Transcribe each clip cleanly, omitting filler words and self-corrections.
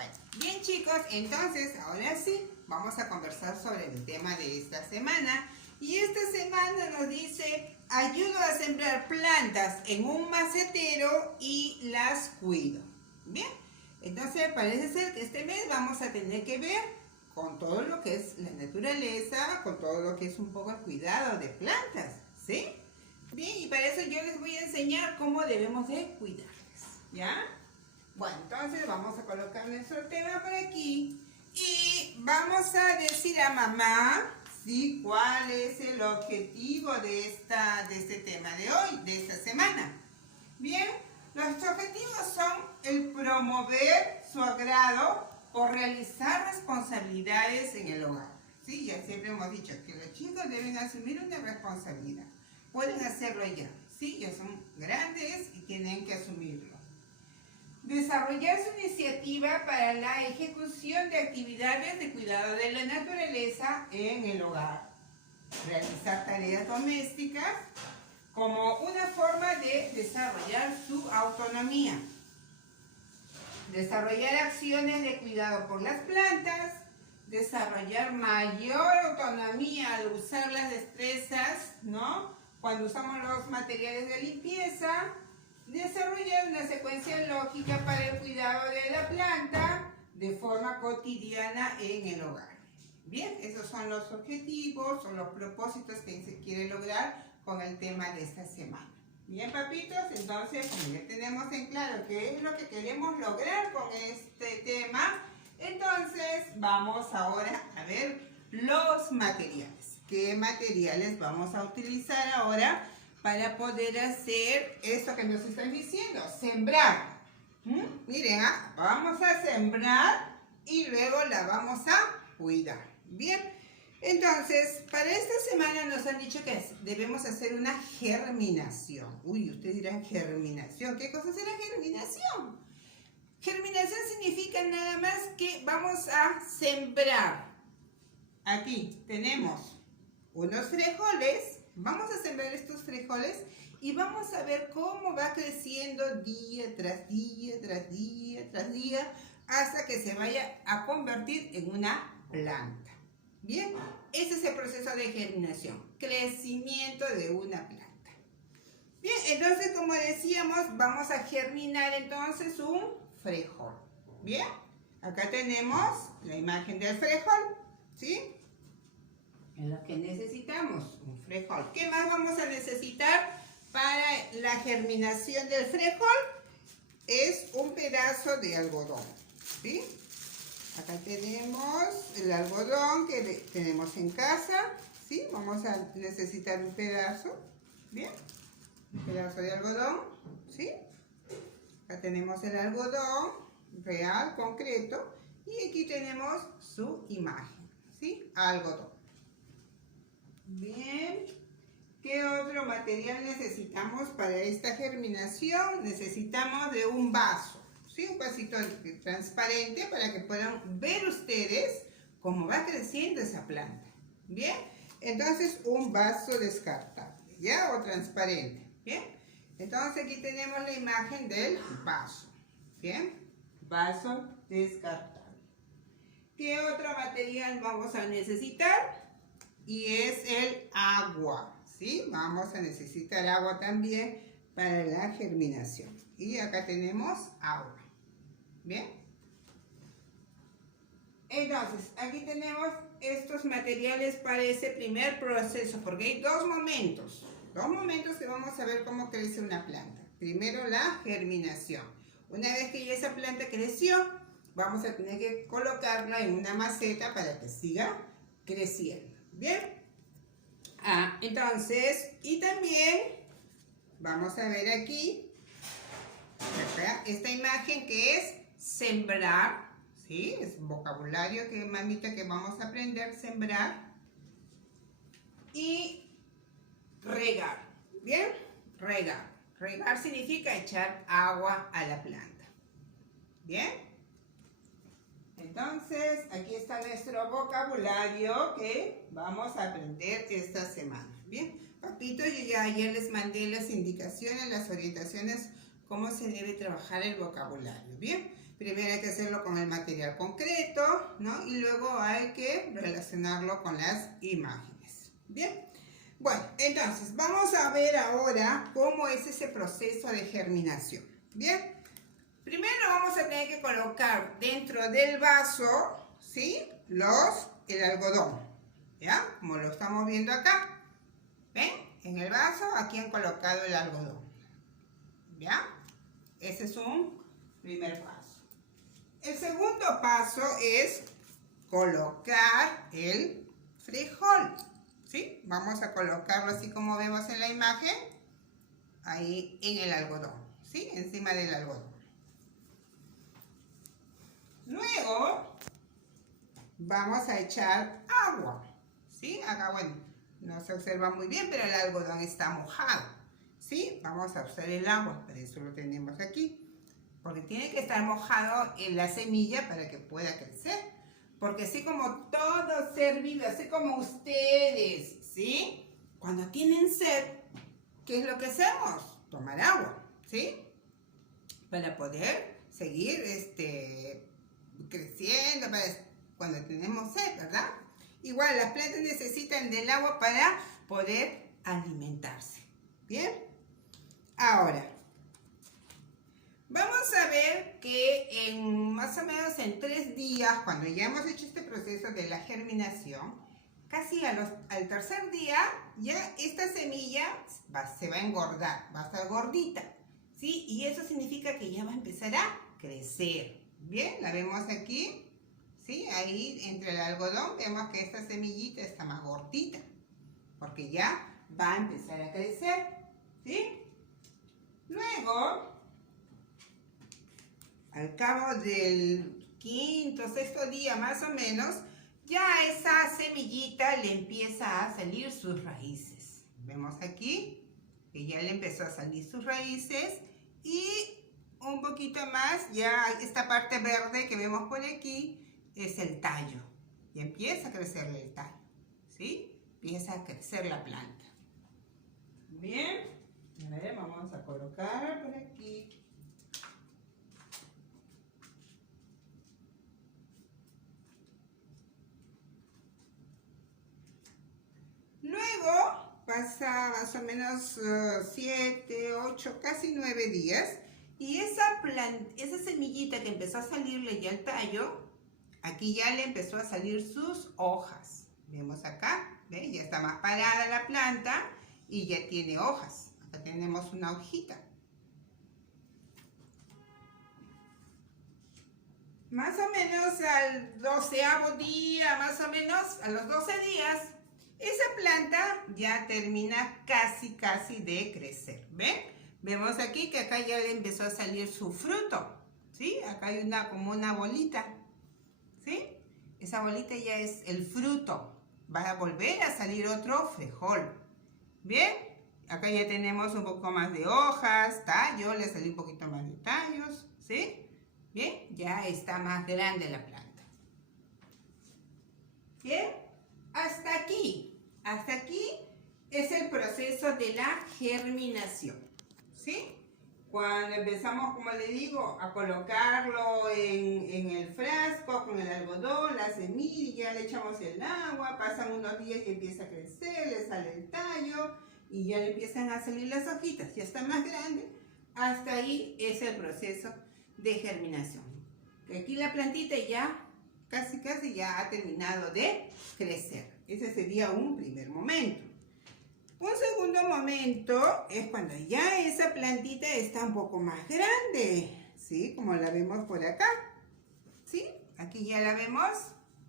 Bueno, bien chicos, entonces ahora sí vamos a conversar sobre el tema de esta semana. Y esta semana nos dice, ayudo a sembrar plantas en un macetero y las cuido. Bien, entonces parece ser que este mes vamos a tener que ver con todo lo que es la naturaleza, con todo lo que es un poco el cuidado de plantas, ¿sí? Bien, y para eso yo les voy a enseñar cómo debemos de cuidarlas, ¿ya? Bueno, entonces vamos a colocar nuestro tema por aquí y vamos a decir a mamá, ¿sí?, cuál es el objetivo de este tema de hoy, de esta semana. Bien, los objetivos son el promover su agrado por realizar responsabilidades en el hogar. Sí, ya siempre hemos dicho que los chicos deben asumir una responsabilidad. Pueden hacerlo ya, sí, ya son grandes y tienen que asumirlo. Desarrollar su iniciativa para la ejecución de actividades de cuidado de la naturaleza en el hogar. Realizar tareas domésticas como una forma de desarrollar su autonomía. Desarrollar acciones de cuidado por las plantas. Desarrollar mayor autonomía al usar las destrezas, ¿no?, cuando usamos los materiales de limpieza. Desarrollar una secuencia lógica para el cuidado de la planta de forma cotidiana en el hogar. Bien, esos son los objetivos o los propósitos que se quiere lograr con el tema de esta semana. Bien, papitos, entonces como ya tenemos en claro qué es lo que queremos lograr con este tema, entonces vamos ahora a ver los materiales. ¿Qué materiales vamos a utilizar ahora para poder hacer esto que nos están diciendo? Sembrar. Miren, vamos a sembrar y luego la vamos a cuidar. Bien, entonces, para esta semana nos han dicho que debemos hacer una germinación. Uy, ustedes dirán germinación. ¿Qué cosa es la germinación? Germinación significa nada más que vamos a sembrar. Aquí tenemos unos frijoles. Vamos a sembrar estos frijoles y vamos a ver cómo va creciendo día tras día, tras día, tras día, hasta que se vaya a convertir en una planta. Bien, ese es el proceso de germinación, crecimiento de una planta. Bien, entonces como decíamos, vamos a germinar entonces un frijol. Bien, acá tenemos la imagen del frijol, ¿sí? Es lo que necesitamos, un frijol. ¿Qué más vamos a necesitar para la germinación del frijol? Es un pedazo de algodón, ¿sí? Acá tenemos el algodón que tenemos en casa, ¿sí? Vamos a necesitar un pedazo, ¿bien? Un pedazo de algodón, ¿sí? Acá tenemos el algodón real, concreto, y aquí tenemos su imagen, ¿sí? Algodón. Bien, ¿qué otro material necesitamos para esta germinación? Necesitamos de un vaso, ¿sí? Un vasito transparente para que puedan ver ustedes cómo va creciendo esa planta. Bien, entonces un vaso descartable, ¿ya? O transparente, ¿bien? Entonces aquí tenemos la imagen del vaso, ¿bien? Vaso descartable. ¿Qué otro material vamos a necesitar? Y es el agua, ¿sí? Vamos a necesitar agua también para la germinación. Y acá tenemos agua, ¿bien? Entonces, aquí tenemos estos materiales para ese primer proceso, porque hay dos momentos que vamos a ver cómo crece una planta. Primero, la germinación. Una vez que ya esa planta creció, vamos a tener que colocarla en una maceta para que siga creciendo. Bien, entonces, y también vamos a ver aquí esta imagen que es sembrar, ¿sí? Es vocabulario que, mamita, que vamos a aprender, sembrar y regar. Bien, regar. Regar significa echar agua a la planta. Bien. Entonces, aquí está nuestro vocabulario que vamos a aprender esta semana. Bien, papito, yo ya ayer les mandé las indicaciones, las orientaciones, cómo se debe trabajar el vocabulario. Bien, Primero hay que hacerlo con el material concreto, ¿no? Y luego hay que relacionarlo con las imágenes. Bien. Bueno, entonces vamos a ver ahora cómo es ese proceso de germinación. Bien. Primero vamos a tener que colocar dentro del vaso, ¿sí? El algodón, ¿ya? Como lo estamos viendo acá. ¿Ven? En el vaso aquí han colocado el algodón. ¿Ya? Ese es un primer paso. El segundo paso es colocar el frijol, ¿sí? Vamos a colocarlo así como vemos en la imagen, ahí en el algodón, ¿sí? Encima del algodón. Luego vamos a echar agua, ¿sí? Acá, bueno, no se observa muy bien, pero el algodón está mojado, ¿sí? Vamos a usar el agua, por eso lo tenemos aquí. Porque tiene que estar mojado en la semilla para que pueda crecer. Porque así como todo ser vivo, así como ustedes, ¿sí? Cuando tienen sed, ¿qué es lo que hacemos? Tomar agua, ¿sí? Para poder seguir creciendo, cuando tenemos sed, ¿verdad? Igual, las plantas necesitan del agua para poder alimentarse. ¿Bien? Ahora, vamos a ver que más o menos en 3 días, cuando ya hemos hecho este proceso de la germinación, casi al tercer día, ya esta semilla se va a engordar, va a estar gordita, ¿sí? Y eso significa que ya va a empezar a crecer. Bien, la vemos aquí, ¿sí? Ahí entre el algodón vemos que esta semillita está más gordita, porque ya va a empezar a crecer, ¿sí? Luego, al cabo del 5º, 6º día más o menos, ya esa semillita le empieza a salir sus raíces. Vemos aquí que ya le empezó a salir sus raíces y un poquito más, ya esta parte verde que vemos por aquí es el tallo. Y empieza a crecerle el tallo, ¿sí? Empieza a crecer la planta. Bien, a ver, vamos a colocar por aquí. Luego pasa más o menos 7, 8, casi 9 días y esa semillita que empezó a salirle ya el tallo, aquí ya le empezó a salir sus hojas. Vemos acá, ¿ven? Ya está más parada la planta y ya tiene hojas. Acá tenemos una hojita. Más o menos al 12º día, más o menos a los 12 días, esa planta ya termina casi de crecer, ¿ven? Vemos aquí que acá ya le empezó a salir su fruto, ¿sí? Acá hay como una bolita, ¿sí? Esa bolita ya es el fruto. Va a volver a salir otro frijol, ¿bien? Acá ya tenemos un poco más de hojas, tallo, le salió un poquito más de tallos, ¿sí? Bien, ya está más grande la planta. Bien, hasta aquí es el proceso de la germinación, ¿sí? Cuando empezamos, como le digo, a colocarlo en el frasco con el algodón, la semilla, le echamos el agua, pasan unos días y empieza a crecer, le sale el tallo y ya le empiezan a salir las hojitas, ya está más grande. Hasta ahí es el proceso de germinación. Aquí la plantita ya casi ya ha terminado de crecer. Ese sería un primer momento. Un segundo momento es cuando ya esa plantita está un poco más grande, ¿sí? Como la vemos por acá, ¿sí? Aquí ya la vemos.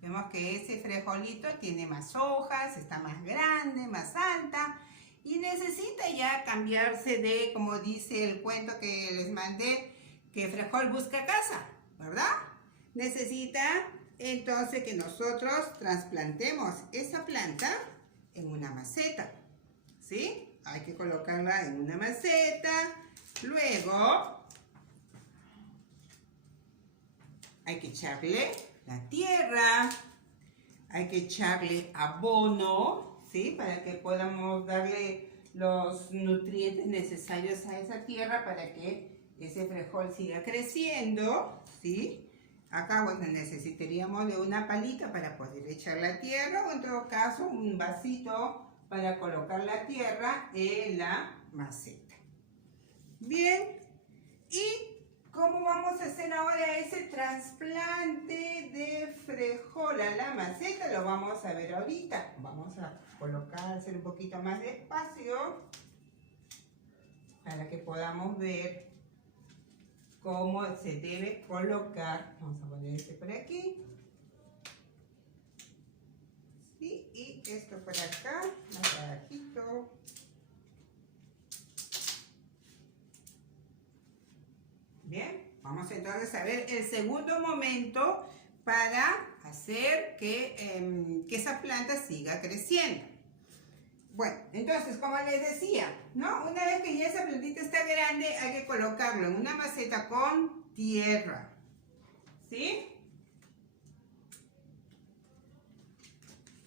Vemos que ese frijolito tiene más hojas, está más grande, más alta y necesita ya cambiarse de, como dice el cuento que les mandé, que frijol busca casa, ¿verdad? Necesita entonces que nosotros trasplantemos esa planta en una maceta, ¿sí? Hay que colocarla en una maceta. Luego hay que echarle la tierra, hay que echarle abono, ¿sí? Para que podamos darle los nutrientes necesarios a esa tierra para que ese frijol siga creciendo, ¿sí? Acá, bueno, necesitaríamos de una palita para poder echar la tierra o en todo caso un vasito para colocar la tierra en la maceta. Bien, ¿y cómo vamos a hacer ahora ese trasplante de frijol a la maceta? Lo vamos a ver ahorita. Vamos a colocar, hacer un poquito más de espacio para que podamos ver cómo se debe colocar. Vamos a poner este por aquí. Sí, y esto por acá, más abajito. Bien, vamos entonces a ver el segundo momento para hacer que esa planta siga creciendo. Bueno, entonces, como les decía, ¿no? Una vez que ya esa plantita está grande, hay que colocarlo en una maceta con tierra, ¿sí?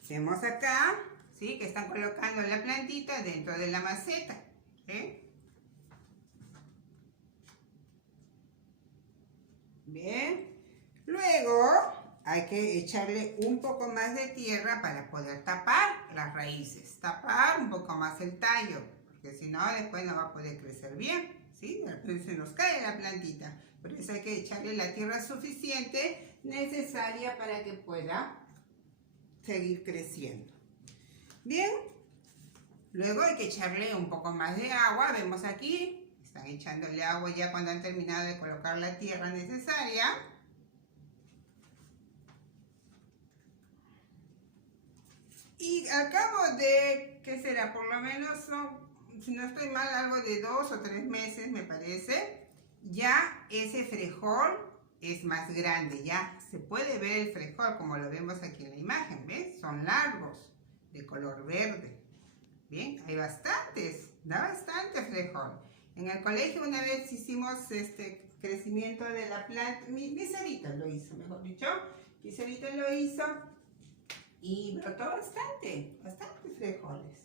Vemos acá, ¿sí? Que están colocando la plantita dentro de la maceta, ¿sí? Bien, luego hay que echarle un poco más de tierra para poder tapar las raíces, tapar un poco más el tallo, porque si no después no va a poder crecer bien, ¿sí? Después se nos cae la plantita, por eso hay que echarle la tierra suficiente necesaria para que pueda seguir creciendo. Bien, luego hay que echarle un poco más de agua, vemos aquí. Están echándole agua ya cuando han terminado de colocar la tierra necesaria. Y al cabo de, ¿qué será? Por lo menos son, si no estoy mal, algo de 2 o 3 meses me parece. Ya ese frijol es más grande, ya se puede ver el frijol como lo vemos aquí en la imagen, ¿ves? Son largos, de color verde. Bien, hay bastantes, da bastante frijol. En el colegio una vez hicimos este crecimiento de la planta, mi Sarita lo hizo, mejor dicho, mi Sarita lo hizo y brotó bastante frijoles.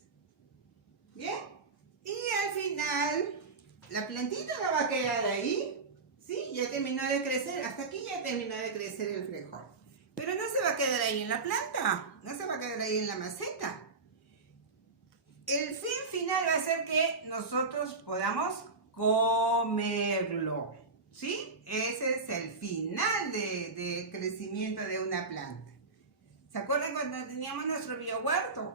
Bien, y al final la plantita no va a quedar ahí, ¿sí? Ya terminó de crecer, hasta aquí ya terminó de crecer el frijol. Pero no se va a quedar ahí en la planta, no se va a quedar ahí en la maceta. El fin final va a ser que nosotros podamos comerlo, ¿sí? Ese es el final de crecimiento de una planta. ¿Se acuerdan cuando teníamos nuestro biohuerto?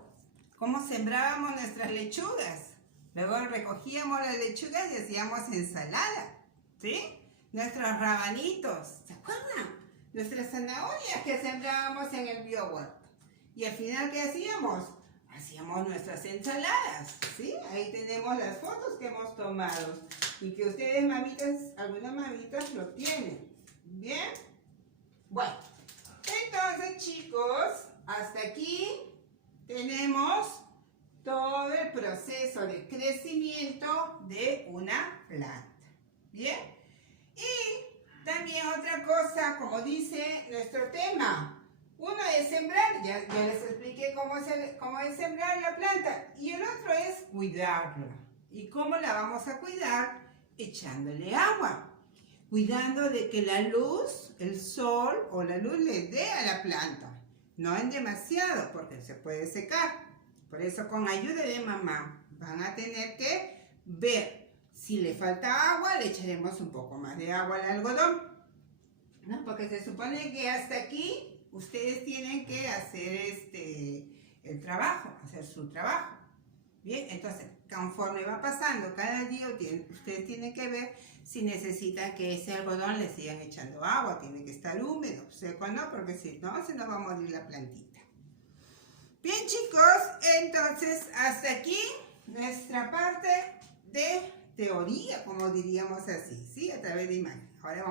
¿Cómo sembrábamos nuestras lechugas? Luego recogíamos las lechugas y hacíamos ensalada, ¿sí? Nuestros rabanitos, ¿se acuerdan? Nuestras zanahorias que sembrábamos en el biohuerto. Y al final, ¿qué hacíamos? Hacíamos nuestras ensaladas, ¿sí? Ahí tenemos las fotos que hemos tomado y que ustedes, mamitas, algunas mamitas lo tienen. ¿Bien? Bueno, entonces, chicos, hasta aquí tenemos todo el proceso de crecimiento de una planta. ¿Bien? Y también otra cosa, como dice nuestro tema, uno es sembrar, ya les expliqué cómo es sembrar la planta, y el otro es cuidarla. ¿Y cómo la vamos a cuidar? Echándole agua, cuidando de que la luz, el sol o la luz le dé a la planta, no en demasiado porque se puede secar. Por eso con ayuda de mamá van a tener que ver si le falta agua, le echaremos un poco más de agua al algodón, ¿no? Porque se supone que hasta aquí ustedes tienen que hacer el trabajo, hacer su trabajo. Bien, entonces, conforme va pasando cada día, ustedes tienen que ver si necesitan que ese algodón le sigan echando agua, tiene que estar húmedo, seco no, porque si no, se nos va a morir la plantita. Bien, chicos, entonces, hasta aquí nuestra parte de teoría, como diríamos así, ¿sí? A través de imagen. Ahora vamos